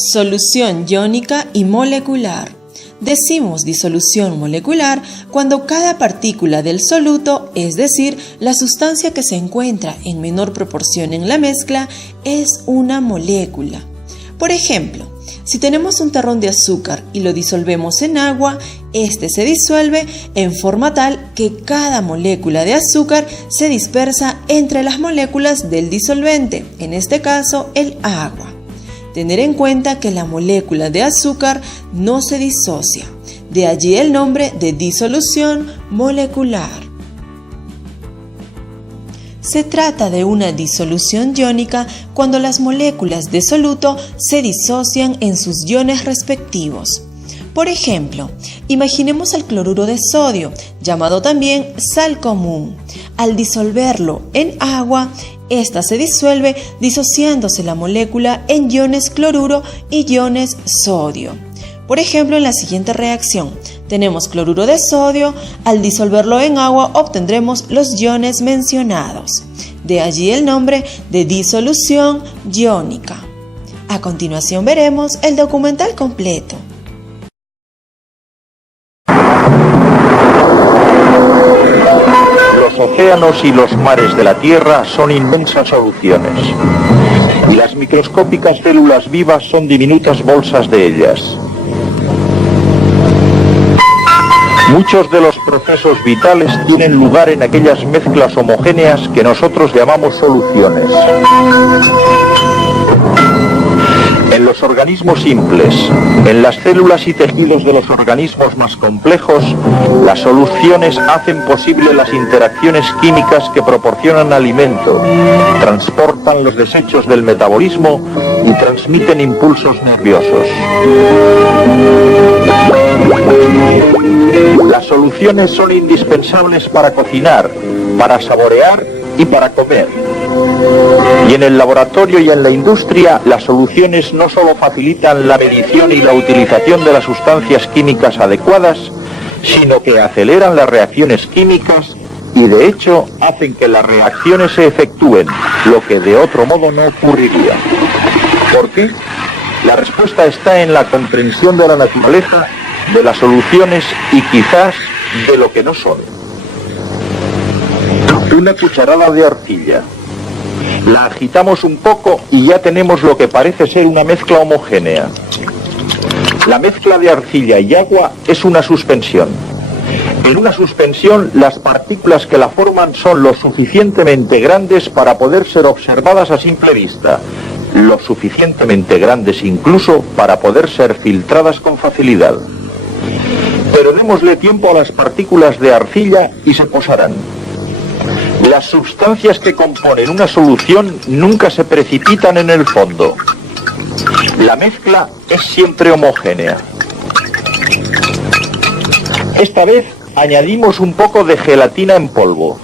Solución iónica y molecular. Decimos disolución molecular cuando cada partícula del soluto, es decir, la sustancia que se encuentra en menor proporción en la mezcla, es una molécula. Por ejemplo, si tenemos un terrón de azúcar y lo disolvemos en agua, este se disuelve en forma tal que cada molécula de azúcar se dispersa entre las moléculas del disolvente, en este caso el agua. Tener en cuenta que la molécula de azúcar no se disocia, de allí el nombre de disolución molecular. Se trata de una disolución iónica cuando las moléculas de soluto se disocian en sus iones respectivos. Por ejemplo, imaginemos el cloruro de sodio, llamado también sal común. Al disolverlo en agua, esta se disuelve disociándose la molécula en iones cloruro y iones sodio. Por ejemplo, en la siguiente reacción, tenemos cloruro de sodio, al disolverlo en agua obtendremos los iones mencionados. De allí el nombre de disolución iónica. A continuación veremos el documental completo. Los océanos y los mares de la Tierra son inmensas soluciones, y las microscópicas células vivas son diminutas bolsas de ellas. Muchos de los procesos vitales tienen lugar en aquellas mezclas homogéneas que nosotros llamamos soluciones. En los organismos simples, en las células y tejidos de los organismos más complejos, las soluciones hacen posible las interacciones químicas que proporcionan alimento, transportan los desechos del metabolismo y transmiten impulsos nerviosos. Las soluciones son indispensables para cocinar, para saborear y para comer. Y en el laboratorio y en la industria, las soluciones no solo facilitan la medición y la utilización de las sustancias químicas adecuadas, sino que aceleran las reacciones químicas y de hecho hacen que las reacciones se efectúen, lo que de otro modo no ocurriría. ¿Por qué? La respuesta está en la comprensión de la naturaleza, de las soluciones y quizás de lo que no son. Una cucharada de arcilla. La agitamos un poco y ya tenemos lo que parece ser una mezcla homogénea. La mezcla de arcilla y agua es una suspensión. En una suspensión, las partículas que la forman son lo suficientemente grandes para poder ser observadas a simple vista, lo suficientemente grandes incluso para poder ser filtradas con facilidad. Pero démosle tiempo a las partículas de arcilla y se posarán. Las sustancias que componen una solución nunca se precipitan en el fondo. La mezcla es siempre homogénea. Esta vez añadimos un poco de gelatina en polvo.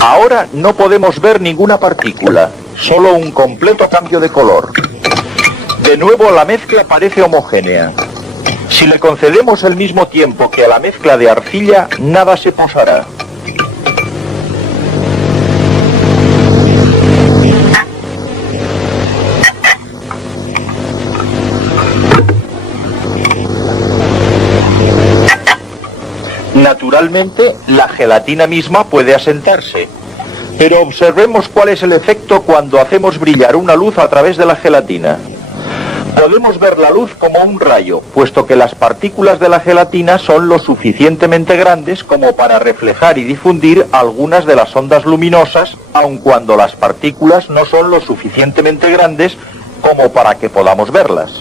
Ahora no podemos ver ninguna partícula, solo un completo cambio de color. De nuevo la mezcla parece homogénea. Si le concedemos el mismo tiempo que a la mezcla de arcilla, nada se posará. Naturalmente, la gelatina misma puede asentarse, pero observemos cuál es el efecto cuando hacemos brillar una luz a través de la gelatina. Podemos ver la luz como un rayo, puesto que las partículas de la gelatina son lo suficientemente grandes como para reflejar y difundir algunas de las ondas luminosas, aun cuando las partículas no son lo suficientemente grandes como para que podamos verlas.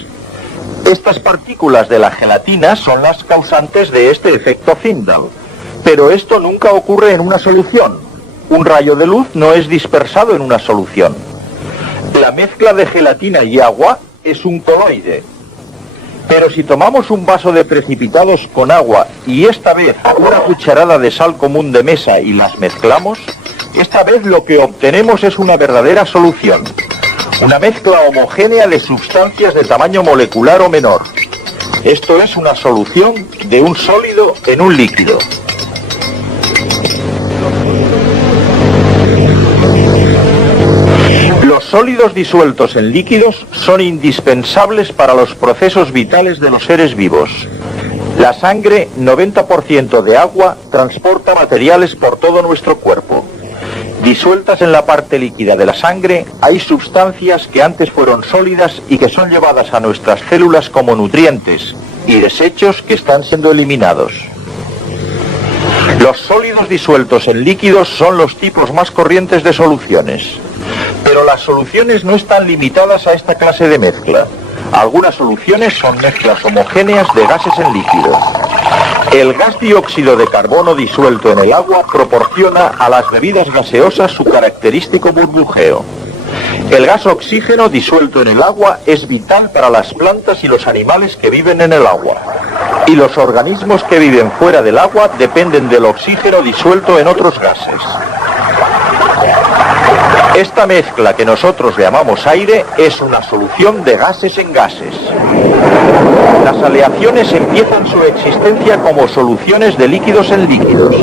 Estas partículas de la gelatina son las causantes de este efecto Tyndall, pero esto nunca ocurre en una solución. Un rayo de luz no es dispersado en una solución. La mezcla de gelatina y agua es un coloide. Pero si tomamos un vaso de precipitados con agua y esta vez una cucharada de sal común de mesa y las mezclamos, esta vez lo que obtenemos es una verdadera solución. Una mezcla homogénea de sustancias de tamaño molecular o menor. Esto es una solución de un sólido en un líquido. Los sólidos disueltos en líquidos son indispensables para los procesos vitales de los seres vivos. La sangre, 90% de agua, transporta materiales por todo nuestro cuerpo. Disueltas en la parte líquida de la sangre, hay sustancias que antes fueron sólidas y que son llevadas a nuestras células como nutrientes y desechos que están siendo eliminados. Los sólidos disueltos en líquidos son los tipos más corrientes de soluciones. Pero las soluciones no están limitadas a esta clase de mezcla. Algunas soluciones son mezclas homogéneas de gases en líquido. El gas dióxido de carbono disuelto en el agua proporciona a las bebidas gaseosas su característico burbujeo. El gas oxígeno disuelto en el agua es vital para las plantas y los animales que viven en el agua. Y los organismos que viven fuera del agua dependen del oxígeno disuelto en otros gases. Esta mezcla que nosotros llamamos aire es una solución de gases en gases. Las aleaciones empiezan su existencia como soluciones de líquidos en líquidos.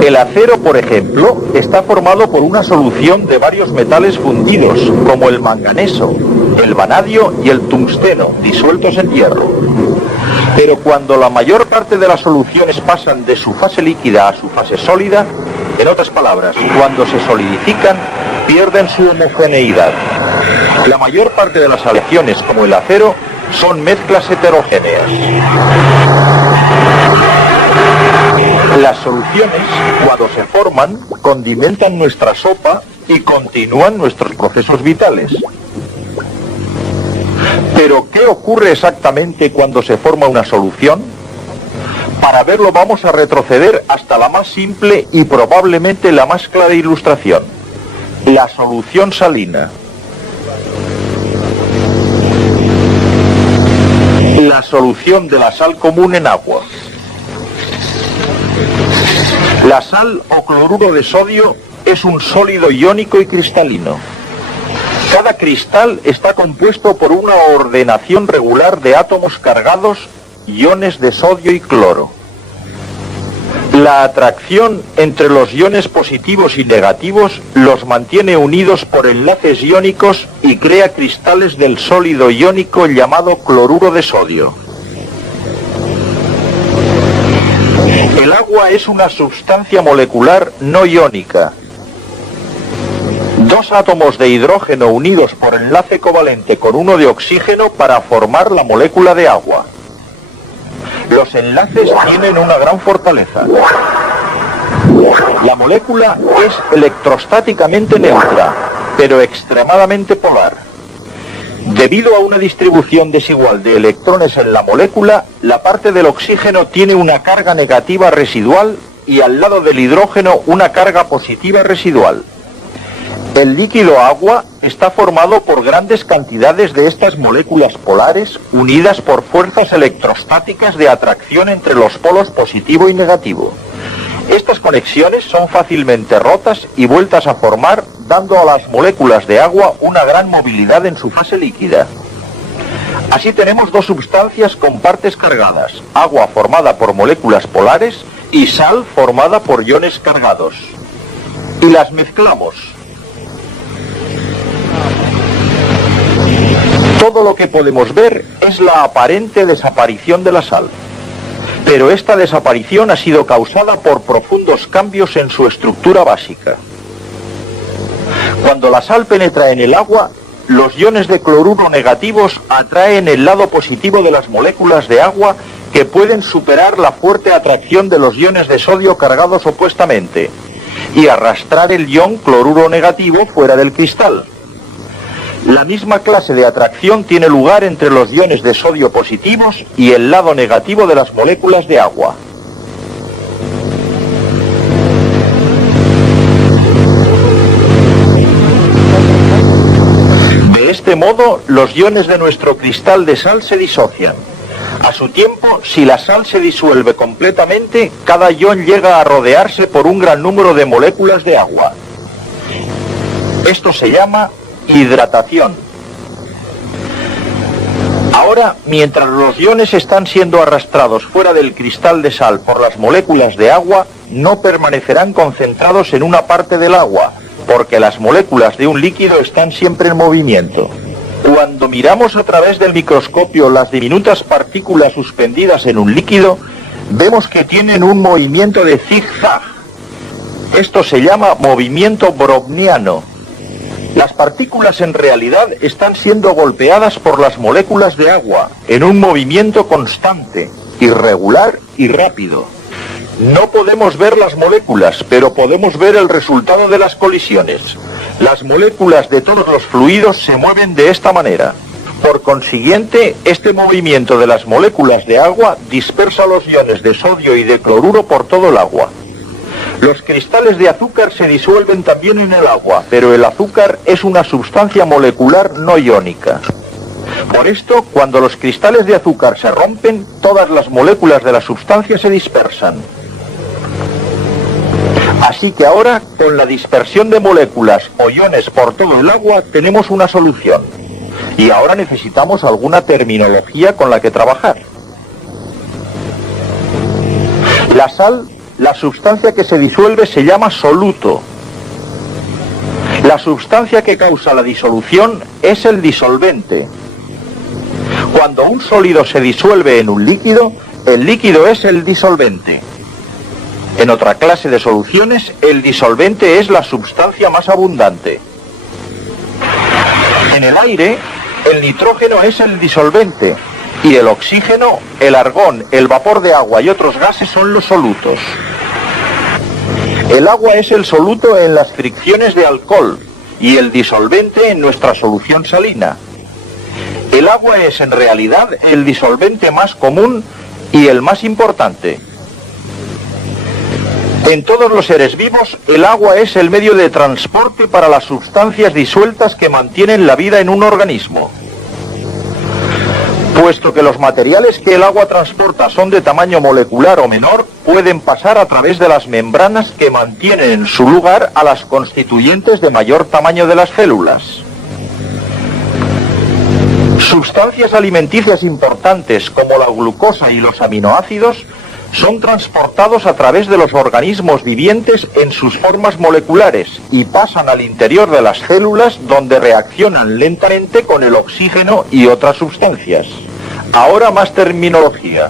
El acero, por ejemplo, está formado por una solución de varios metales fundidos, como el manganeso, el vanadio y el tungsteno, disueltos en hierro. Pero cuando la mayor parte de las soluciones pasan de su fase líquida a su fase sólida, en otras palabras, cuando se solidifican, pierden su homogeneidad. La mayor parte de las aleaciones, como el acero, son mezclas heterogéneas. Las soluciones, cuando se forman, condimentan nuestra sopa y continúan nuestros procesos vitales. Pero, ¿qué ocurre exactamente cuando se forma una solución? Para verlo vamos a retroceder hasta la más simple y probablemente la más clara ilustración: la solución salina. La solución de la sal común en agua. La sal o cloruro de sodio es un sólido iónico y cristalino. Cada cristal está compuesto por una ordenación regular de átomos cargados, iones de sodio y cloro. La atracción entre los iones positivos y negativos los mantiene unidos por enlaces iónicos y crea cristales del sólido iónico llamado cloruro de sodio. El agua es una sustancia molecular no iónica. Dos átomos de hidrógeno unidos por enlace covalente con uno de oxígeno para formar la molécula de agua. Los enlaces tienen una gran fortaleza. La molécula es electrostáticamente neutra, pero extremadamente polar. Debido a una distribución desigual de electrones en la molécula, la parte del oxígeno tiene una carga negativa residual y al lado del hidrógeno una carga positiva residual. El líquido agua está formado por grandes cantidades de estas moléculas polares unidas por fuerzas electrostáticas de atracción entre los polos positivo y negativo. Estas conexiones son fácilmente rotas y vueltas a formar, dando a las moléculas de agua una gran movilidad en su fase líquida. Así tenemos dos sustancias con partes cargadas: agua formada por moléculas polares y sal formada por iones cargados. Y las mezclamos. Todo lo que podemos ver es la aparente desaparición de la sal. Pero esta desaparición ha sido causada por profundos cambios en su estructura básica. Cuando la sal penetra en el agua, los iones de cloruro negativos atraen el lado positivo de las moléculas de agua, que pueden superar la fuerte atracción de los iones de sodio cargados opuestamente y arrastrar el ion cloruro negativo fuera del cristal. La misma clase de atracción tiene lugar entre los iones de sodio positivos y el lado negativo de las moléculas de agua. De este modo, los iones de nuestro cristal de sal se disocian. A su tiempo, si la sal se disuelve completamente, cada ion llega a rodearse por un gran número de moléculas de agua. Esto se llama hidratación. Ahora, mientras los iones están siendo arrastrados fuera del cristal de sal por las moléculas de agua, no permanecerán concentrados en una parte del agua, porque las moléculas de un líquido están siempre en movimiento. Cuando miramos a través del microscopio las diminutas partículas suspendidas en un líquido, vemos que tienen un movimiento de zigzag. Esto se llama movimiento browniano. Las partículas en realidad están siendo golpeadas por las moléculas de agua en un movimiento constante, irregular y rápido. No podemos ver las moléculas, pero podemos ver el resultado de las colisiones. Las moléculas de todos los fluidos se mueven de esta manera. Por consiguiente, este movimiento de las moléculas de agua dispersa los iones de sodio y de cloruro por todo el agua. Los cristales de azúcar se disuelven también en el agua, pero el azúcar es una sustancia molecular no iónica. Por esto, cuando los cristales de azúcar se rompen, todas las moléculas de la sustancia se dispersan. Así que ahora, con la dispersión de moléculas o iones por todo el agua, tenemos una solución. Y ahora necesitamos alguna terminología con la que trabajar. La sal, la sustancia que se disuelve, se llama soluto. La sustancia que causa la disolución es el disolvente. Cuando un sólido se disuelve en un líquido, el líquido es el disolvente. En otra clase de soluciones, el disolvente es la sustancia más abundante. En el aire, el nitrógeno es el disolvente y el oxígeno, el argón, el vapor de agua y otros gases son los solutos. El agua es el soluto en las fricciones de alcohol y el disolvente en nuestra solución salina. El agua es en realidad el disolvente más común y el más importante. En todos los seres vivos, el agua es el medio de transporte para las sustancias disueltas que mantienen la vida en un organismo. Puesto que los materiales que el agua transporta son de tamaño molecular o menor, pueden pasar a través de las membranas que mantienen en su lugar a las constituyentes de mayor tamaño de las células. Sustancias alimenticias importantes como la glucosa y los aminoácidos son transportados a través de los organismos vivientes en sus formas moleculares y pasan al interior de las células donde reaccionan lentamente con el oxígeno y otras sustancias. Ahora más terminología.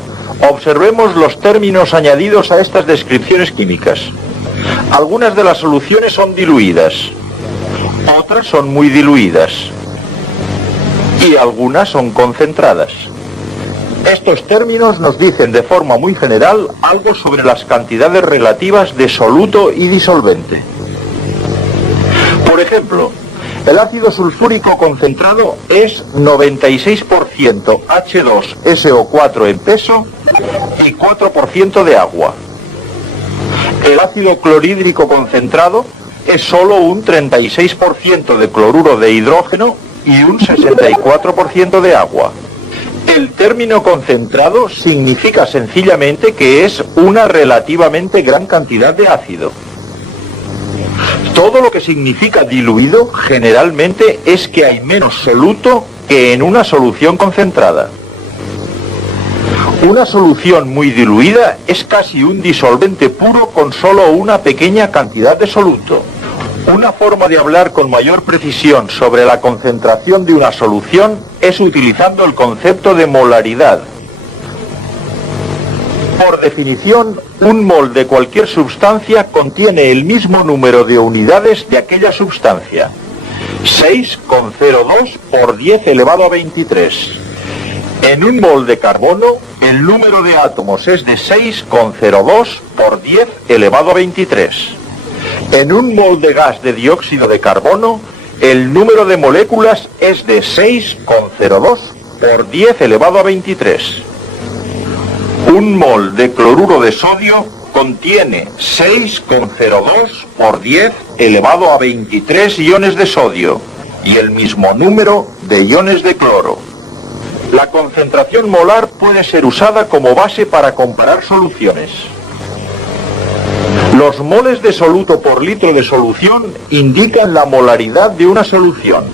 Observemos los términos añadidos a estas descripciones químicas. Algunas de las soluciones son diluidas, otras son muy diluidas y algunas son concentradas. Estos términos nos dicen de forma muy general algo sobre las cantidades relativas de soluto y disolvente. Por ejemplo, el ácido sulfúrico concentrado es 96% H2SO4 en peso y 4% de agua. El ácido clorhídrico concentrado es solo un 36% de cloruro de hidrógeno y un 64% de agua. El término concentrado significa sencillamente que es una relativamente gran cantidad de ácido. Todo lo que significa diluido generalmente es que hay menos soluto que en una solución concentrada. Una solución muy diluida es casi un disolvente puro con solo una pequeña cantidad de soluto. Una forma de hablar con mayor precisión sobre la concentración de una solución es utilizando el concepto de molaridad. Por definición, un mol de cualquier sustancia contiene el mismo número de unidades de aquella sustancia. 6,02 por 10 elevado a 23. En un mol de carbono, el número de átomos es de 6,02 por 10 elevado a 23. En un mol de gas de dióxido de carbono, el número de moléculas es de 6,02 por 10 elevado a 23. Un mol de cloruro de sodio contiene 6,02 por 10 elevado a 23 iones de sodio y el mismo número de iones de cloro. La concentración molar puede ser usada como base para comparar soluciones. Los moles de soluto por litro de solución indican la molaridad de una solución.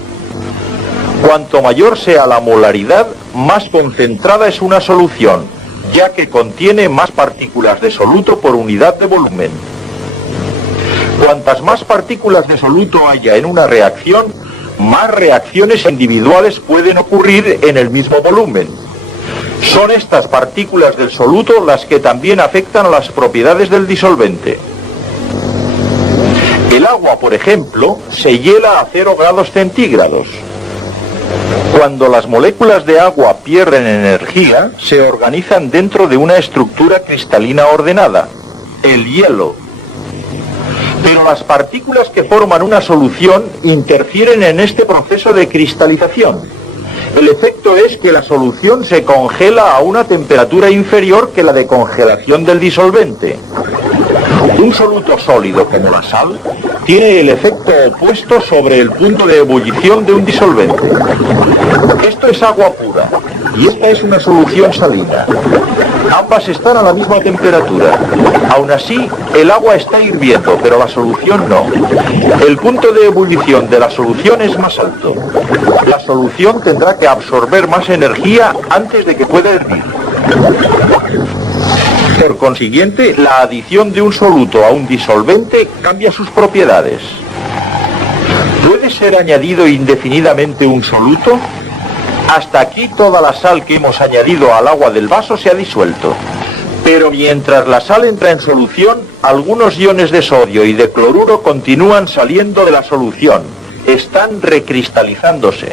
Cuanto mayor sea la molaridad, más concentrada es una solución, ya que contiene más partículas de soluto por unidad de volumen. Cuantas más partículas de soluto haya en una reacción, más reacciones individuales pueden ocurrir en el mismo volumen. Son estas partículas del soluto las que también afectan a las propiedades del disolvente. El agua, por ejemplo, se hiela a 0 grados centígrados. Cuando las moléculas de agua pierden energía, se organizan dentro de una estructura cristalina ordenada, el hielo. Pero las partículas que forman una solución interfieren en este proceso de cristalización. El efecto es que la solución se congela a una temperatura inferior que la de congelación del disolvente. Un soluto sólido como la sal tiene el efecto opuesto sobre el punto de ebullición de un disolvente. Esto es agua pura y esta es una solución salina. Ambas están a la misma temperatura. Aún así, el agua está hirviendo, pero la solución no. El punto de ebullición de la solución es más alto. La solución tendrá que absorber más energía antes de que pueda hervir. Por consiguiente, la adición de un soluto a un disolvente cambia sus propiedades. ¿Puede ser añadido indefinidamente un soluto? Hasta aquí toda la sal que hemos añadido al agua del vaso se ha disuelto. Pero mientras la sal entra en solución, algunos iones de sodio y de cloruro continúan saliendo de la solución. Están recristalizándose.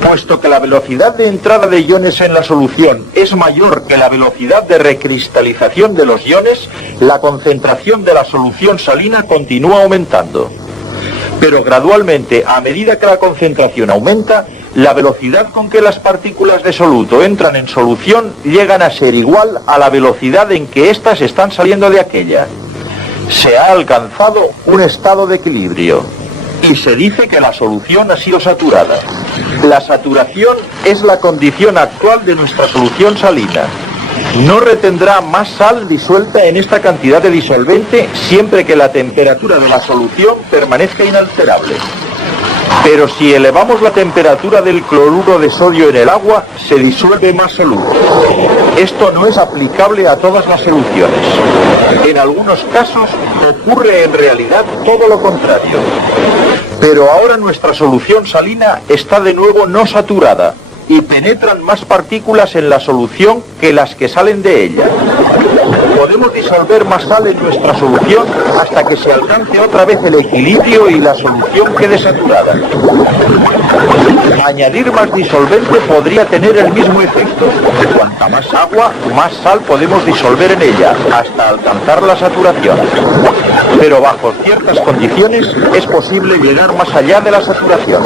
Puesto que la velocidad de entrada de iones en la solución es mayor que la velocidad de recristalización de los iones, la concentración de la solución salina continúa aumentando. Pero gradualmente, a medida que la concentración aumenta, la velocidad con que las partículas de soluto entran en solución llegan a ser igual a la velocidad en que éstas están saliendo de aquella. Se ha alcanzado un estado de equilibrio y se dice que la solución ha sido saturada. La saturación es la condición actual de nuestra solución salina. No retendrá más sal disuelta en esta cantidad de disolvente siempre que la temperatura de la solución permanezca inalterable. Pero si elevamos la temperatura del cloruro de sodio en el agua, se disuelve más soluto. Esto no es aplicable a todas las soluciones. En algunos casos ocurre en realidad todo lo contrario. Pero ahora nuestra solución salina está de nuevo no saturada y penetran más partículas en la solución que las que salen de ella. Podemos disolver más sal en nuestra solución hasta que se alcance otra vez el equilibrio y la solución quede saturada. Añadir más disolvente podría tener el mismo efecto. Cuanta más agua, más sal podemos disolver en ella, hasta alcanzar la saturación. Pero bajo ciertas condiciones es posible llegar más allá de la saturación.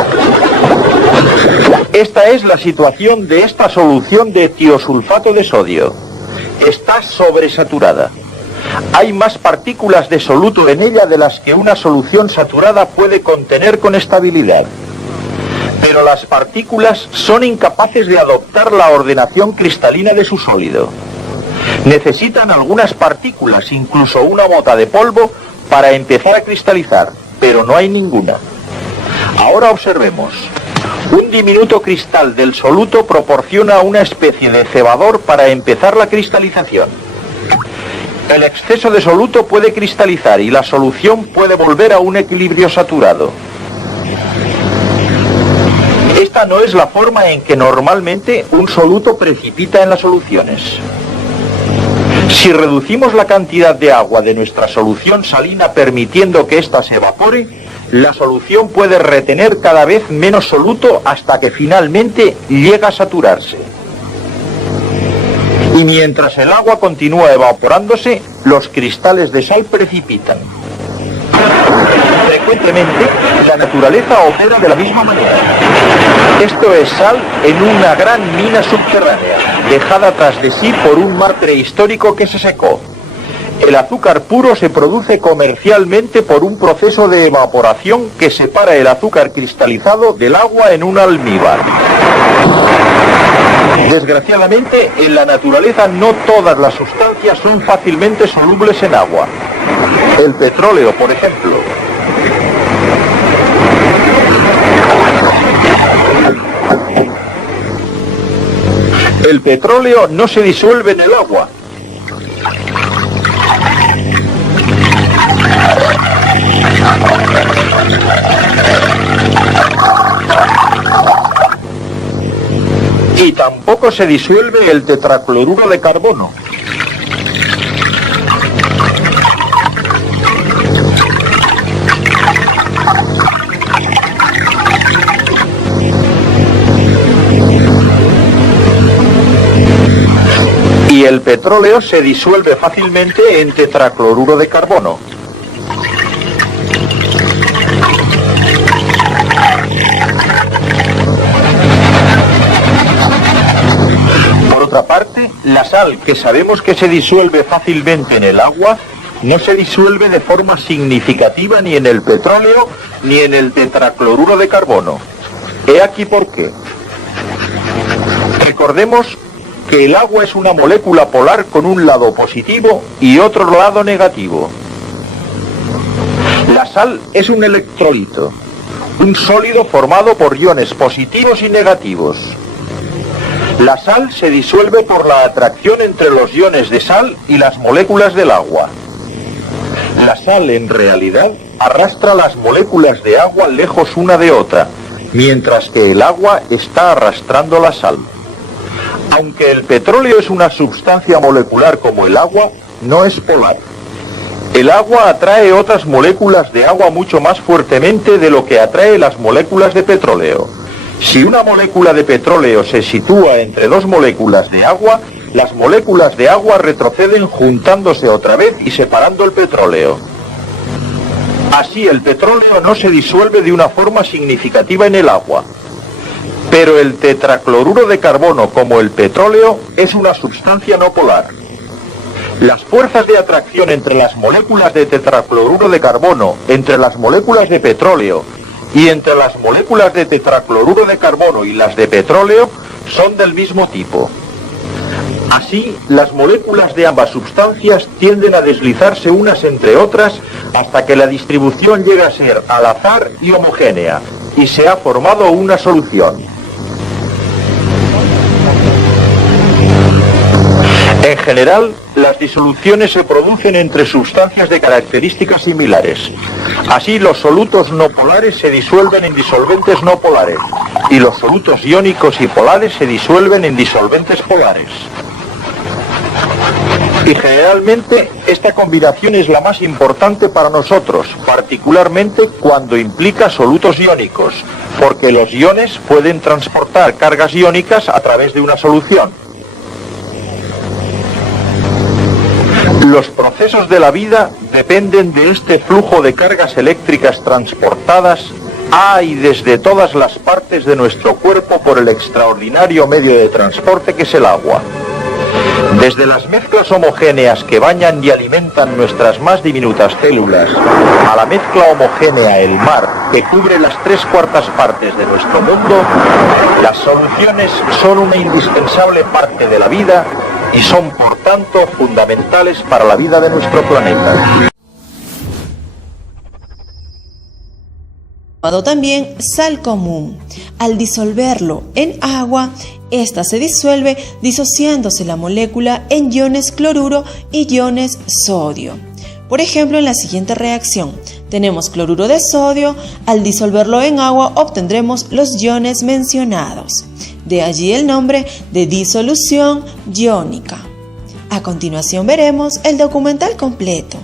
Esta es la situación de esta solución de tiosulfato de sodio. Está sobresaturada. Hay más partículas de soluto en ella de las que una solución saturada puede contener con estabilidad. Pero las partículas son incapaces de adoptar la ordenación cristalina de su sólido. Necesitan algunas partículas, incluso una mota de polvo, para empezar a cristalizar, pero no hay ninguna. Ahora observemos. Un diminuto cristal del soluto proporciona una especie de cebador para empezar la cristalización. El exceso de soluto puede cristalizar y la solución puede volver a un equilibrio saturado. Esta no es la forma en que normalmente un soluto precipita en las soluciones. Si reducimos la cantidad de agua de nuestra solución salina permitiendo que ésta se evapore, la solución puede retener cada vez menos soluto hasta que finalmente llega a saturarse. Y mientras el agua continúa evaporándose, los cristales de sal precipitan. Frecuentemente, la naturaleza opera de la misma manera. Esto es sal en una gran mina subterránea, dejada tras de sí por un mar prehistórico que se secó. El azúcar puro se produce comercialmente por un proceso de evaporación que separa el azúcar cristalizado del agua en un almíbar. Desgraciadamente, en la naturaleza no todas las sustancias son fácilmente solubles en agua. El petróleo, por ejemplo. El petróleo no se disuelve en el agua. iónico se disuelve el tetracloruro de carbono. Y el petróleo se disuelve fácilmente en tetracloruro de carbono. Por otra parte, la sal, que sabemos que se disuelve fácilmente en el agua, no se disuelve de forma significativa ni en el petróleo ni en el tetracloruro de carbono. He aquí por qué. Recordemos que el agua es una molécula polar con un lado positivo y otro lado negativo. La sal es un electrolito, un sólido formado por iones positivos y negativos. La sal se disuelve por la atracción entre los iones de sal y las moléculas del agua. La sal, en realidad, arrastra las moléculas de agua lejos una de otra, mientras que el agua está arrastrando la sal. Aunque el petróleo es una sustancia molecular como el agua, no es polar. El agua atrae otras moléculas de agua mucho más fuertemente de lo que atrae las moléculas de petróleo. Si una molécula de petróleo se sitúa entre dos moléculas de agua, las moléculas de agua retroceden juntándose otra vez y separando el petróleo. Así, el petróleo no se disuelve de una forma significativa en el agua. Pero el tetracloruro de carbono, como el petróleo, es una sustancia no polar. Las fuerzas de atracción entre las moléculas de tetracloruro de carbono, entre las moléculas de petróleo y entre las moléculas de tetracloruro de carbono y las de petróleo son del mismo tipo. Así, las moléculas de ambas sustancias tienden a deslizarse unas entre otras hasta que la distribución llega a ser al azar y homogénea, y se ha formado una solución. En general, las disoluciones se producen entre sustancias de características similares. Así, los solutos no polares se disuelven en disolventes no polares, y los solutos iónicos y polares se disuelven en disolventes polares. Y generalmente, esta combinación es la más importante para nosotros, particularmente cuando implica solutos iónicos, porque los iones pueden transportar cargas iónicas a través de una solución. Los procesos de la vida dependen de este flujo de cargas eléctricas transportadas a y desde todas las partes de nuestro cuerpo por el extraordinario medio de transporte que es el agua. Desde las mezclas homogéneas que bañan y alimentan nuestras más diminutas células, a la mezcla homogénea, el mar, que cubre las 3/4 partes de nuestro mundo, las soluciones son una indispensable parte de la vida y son, por tanto, fundamentales para la vida de nuestro planeta. También sal común. Al disolverlo en agua, esta se disuelve disociándose la molécula en iones cloruro y iones sodio. Por ejemplo, en la siguiente reacción, tenemos cloruro de sodio, al disolverlo en agua obtendremos los iones mencionados. De allí el nombre de disolución iónica. A continuación veremos el documental completo.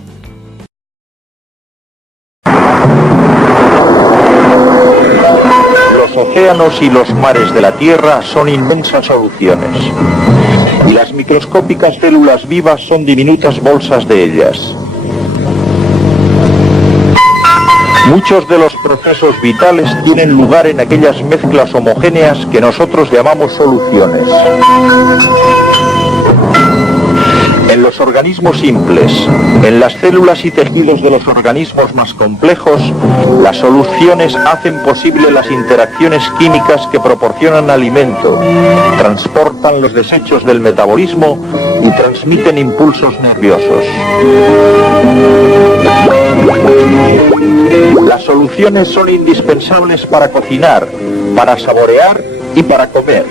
Los océanos y los mares de la Tierra son inmensas soluciones, y las microscópicas células vivas son diminutas bolsas de ellas. Muchos de los procesos vitales tienen lugar en aquellas mezclas homogéneas que nosotros llamamos soluciones. En los organismos simples, en las células y tejidos de los organismos más complejos, las soluciones hacen posible las interacciones químicas que proporcionan alimento, transportan los desechos del metabolismo y transmiten impulsos nerviosos. Las soluciones son indispensables para cocinar, para saborear y para comer.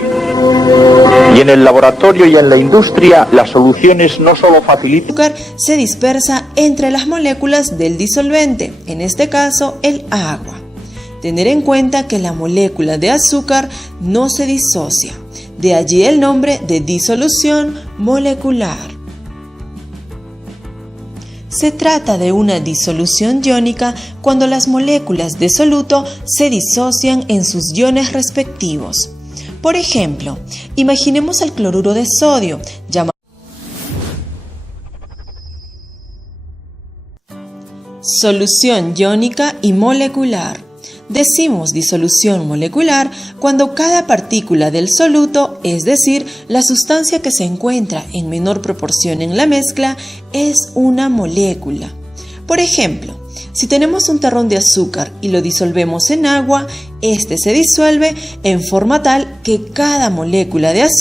Y en el laboratorio y en la industria, las soluciones no solo facilitan... El azúcar se dispersa entre las moléculas del disolvente, en este caso el agua. Tener en cuenta que la molécula de azúcar no se disocia. de allí el nombre de disolución molecular. Se trata de una disolución iónica cuando las moléculas de soluto se disocian en sus iones respectivos. Por ejemplo, imaginemos el cloruro de sodio, llamado solución iónica y molecular. Decimos disolución molecular cuando cada partícula del soluto, es decir, la sustancia que se encuentra en menor proporción en la mezcla, es una molécula. Por ejemplo, si tenemos un terrón de azúcar y lo disolvemos en agua, este se disuelve en forma tal que cada molécula de azúcar